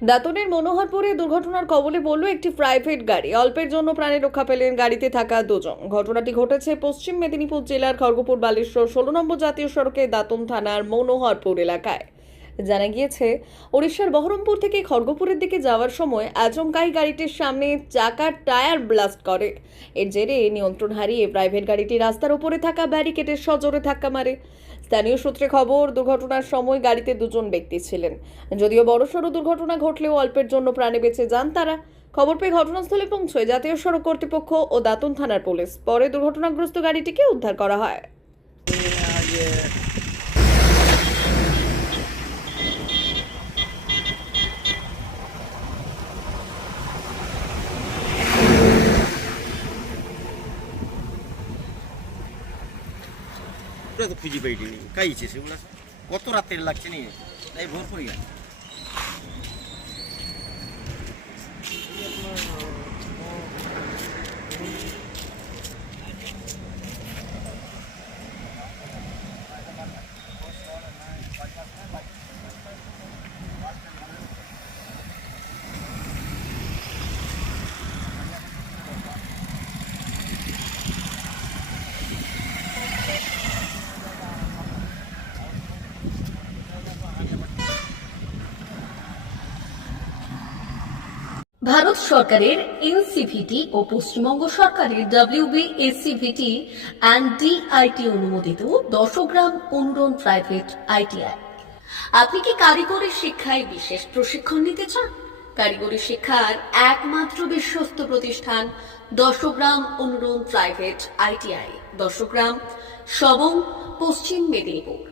দাঁতনের মনোহরপুরে দুর্ঘটনার কবলে পড়ল একটি প্রাইভেট গাড়ি। অল্পের জন্য প্রাণে রক্ষা পেলেন গাড়িতে থাকা দুজন। ঘটনাটি ঘটেছে পশ্চিম মেদিনীপুর জেলার খড়গপুর বালেশ্বর 16 নম্বর জাতীয় সড়কে দাঁতন থানার মনোহরপুর এলাকায়। জানা গিয়েছে, ওড়িশার বহরমপুর থেকে খড়গপুরের দিকে যাওয়ার সময় আচমকাই গাড়িটির সামনে চাকার টায়ার ব্লাস্ট করে। এর জেরে নিয়ন্ত্রণ হারিয়ে প্রাইভেট গাড়িটি রাস্তার উপরে থাকা ব্যারিকেডের সজোরে ধাক্কা মারে। স্থানীয় সূত্রে খবর, দুর্ঘটনার সময় গাড়িতে দুজন ব্যক্তি ছিলেন। যদিও বড়সড় দুর্ঘটনা ঘটলেও অল্পের জন্য প্রাণে বেঁচে যান তারা। খবর পেয়ে ঘটনাস্থলে পৌঁছয় জাতীয় সড়ক কর্তৃপক্ষ ও দাঁতন থানার পুলিশ। পরে দুর্ঘটনাগ্রস্ত গাড়িটিকে উদ্ধার করা হয়। পুরো তো খুঁজে পাইনি কাইছে সেগুলো কত রাত্রে লাগছে নি তাই ভোর করি ভারত সরকারের এনসিভিটি ও পশ্চিমবঙ্গ সরকারের WBSCVT অ্যান্ড DIT অনুমোদিত 10 গ্রাম অনুরণ প্রাইভেট ITI। আপনি কি কারিগরি শিক্ষায় বিশেষ প্রশিক্ষণ নিতে চান? কারিগরি শিক্ষার একমাত্র বিশ্বস্ত প্রতিষ্ঠান 10 গ্রাম অনুরণ প্রাইভেট ITI, 10 গ্রাম, সবং, পশ্চিম মেদিনীপুর।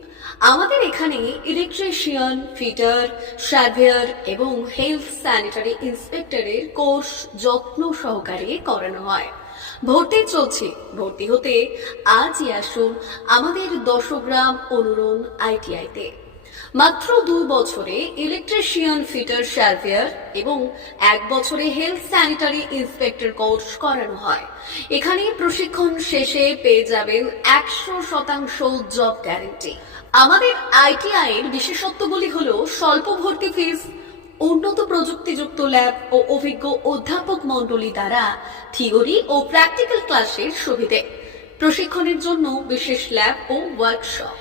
আমাদের এখানে ইলেকট্রিশিয়ান, ফিটার, সার্ভেয়ার এবং হেলথ স্যানিটারি ইন্সপেক্টরের কোর্স যত্ন সহকারে করানো হয়। ভর্তি চলছে। ভর্তি হতে আজই আসুন আমাদের 10 গ্রাম অনুরণ ITI-তে। মাত্র 2 বছরে ইলেকট্রিশিয়ান, ফিটার, সার্ভেয়ার এবং 1 বছরে হেলথ স্যানিটারি ইন্সপেক্টর কোর্স করানো হয়। এখানে প্রশিক্ষণ শেষে পেয়ে যাবেন 100% জব গ্যারান্টি। আমাদের ITI এর বিশেষত্বগুলি হলো স্বল্প ভর্তি ফিস, উন্নত প্রযুক্তিযুক্ত ল্যাব ও অভিজ্ঞ অধ্যাপক মণ্ডলী দ্বারা থিওরি ও প্র্যাকটিক্যাল ক্লাসের সুবিধে, প্রশিক্ষণের জন্য বিশেষ ল্যাব ও ওয়ার্কশপ,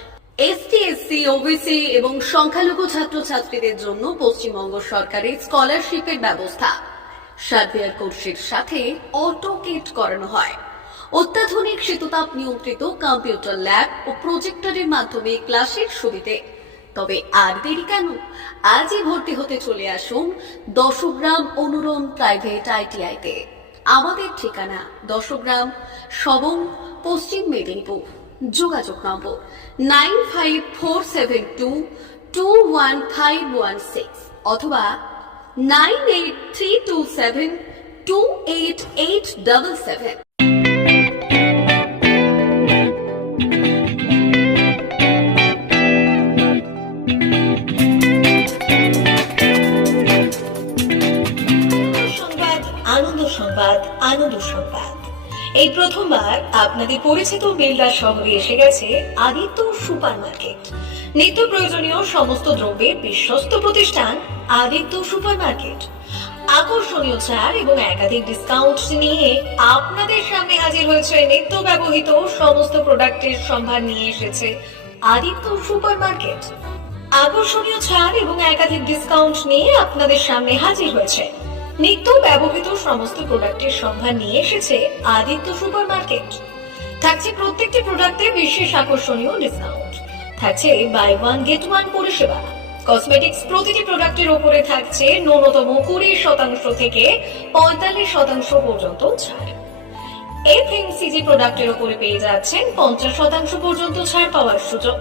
ST, SC, OBC এবং সংখ্যালঘু ছাত্রছাত্রীদের জন্য পশ্চিমবঙ্গ সরকারের স্কলারশিপের ব্যবস্থা। সার্ভেয়ার কোর্সের সাথে অটোকেট করানো হয়। অত্যাধুনিক শীততাপ নিয়ন্ত্রিত কম্পিউটার ল্যাব ও প্রজেক্টরের মাধ্যমে ক্লাসের সুবিধে। তবে আর দেরি কেন? আজই ভর্তি হতে চলে আসুন 10 গ্রাম অনুরণ প্রাইভেট ITI-তে। আমাদের ঠিকানা 10 গ্রাম, সবং, পশ্চিম মেদিনীপুর। যোগাযোগ নম্বর 9547221516 অথবা 9832728877। আনন্দ সংবাদ, আনন্দ সংবাদ। এই প্রথমবার আপনাদের পরিচিত বেলদা শহরে এসে গেছে আদিত্য সুপার মার্কেট। নিত্য প্রয়োজনীয় সমস্ত দ্রব্যের বিশ্বস্ত প্রতিষ্ঠান আদিত্য সুপার মার্কেট। আকর্ষণীয় ছাড় এবং একাধিক ডিসকাউন্ট নিয়ে আপনাদের সামনে হাজির হয়েছে। নিত্য ব্যবহৃত সমস্ত প্রোডাক্টের সম্ভার নিয়ে এসেছে আদিত্য সুপার মার্কেট। আকর্ষণীয় ছাড় এবং একাধিক ডিসকাউন্ট নিয়ে আপনাদের সামনে হাজির হয়েছে। নিত্য ব্যবহৃত সমস্ত প্রোডাক্টের সম্ভার নিয়ে এসেছে আদিত্য সুপার মার্কেট। থাকছে প্রত্যেকটি প্রোডাক্টে বিশেষ আকর্ষণীয় ডিসকাউন্ট। থাকছে বাই ওয়ান গেট ওয়ান পরিষেবা। কসমেটিক্স প্রতিটি প্রোডাক্টের উপরে থাকছে ন্যূনতম 20% থেকে 45% পর্যন্ত ছাড়। FMCG প্রোডাক্টের উপরে পেয়ে যাচ্ছেন 50% পর্যন্ত ছাড় পাওয়ার সুযোগ।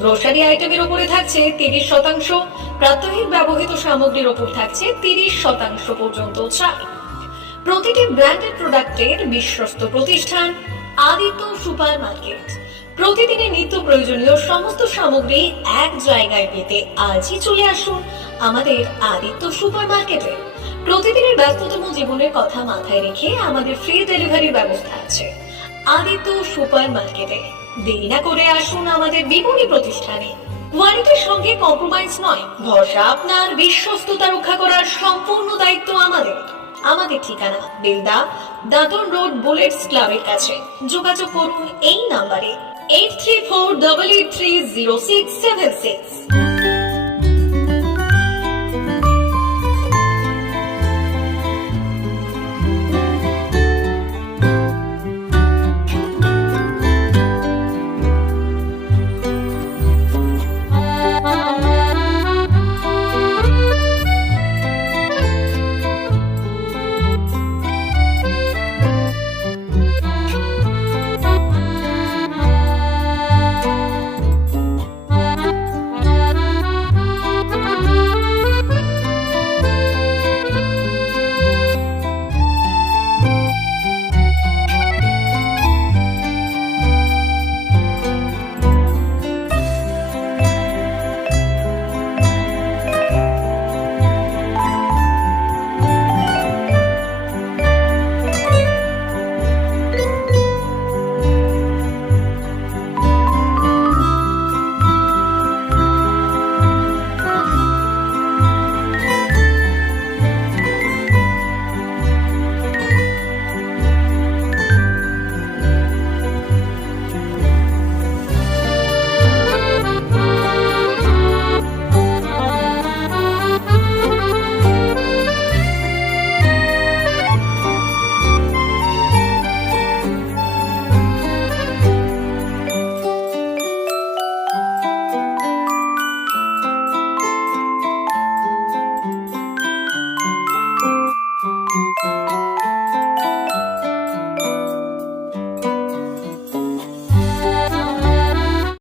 গ্রোসারি আইটেমের উপরে থাকছে 30%, প্রাত্যহিক ব্যবহৃত সামগ্রীর উপর থাকছে 30% পর্যন্ত ছাড়। প্রতিটি ব্র্যান্ডেড প্রোডাক্টের বিশ্বস্ত প্রতিষ্ঠান আদিত্য সুপার মার্কেট। প্রতিদিনের নিত্য প্রয়োজনীয় সমস্ত সামগ্রী এক জায়গায় পেতে আজই চলে আসুন আমাদের আদিত্য সুপার মার্কেটে। প্রতিদিনের ব্যস্ততম জীবনের কথা মাথায় রেখে আমাদের ফ্রি ডেলিভারির ব্যবস্থা আছে আদিত্য সুপার মার্কেটে। দেরি না করে আসুন আমাদের বিপণী প্রতিষ্ঠানে কোয়ালিটির সঙ্গে কম্প্রোমাইজ নয়, ভরসা আপনার, বিশ্বস্ততা রক্ষা করার সম্পূর্ণ দায়িত্ব আমাদের। আমাদের ঠিকানা বেলদা, দাদন রোড, বুলেটস ক্লাবের কাছে। যোগাযোগ করুন এই নাম্বারে 8348830676।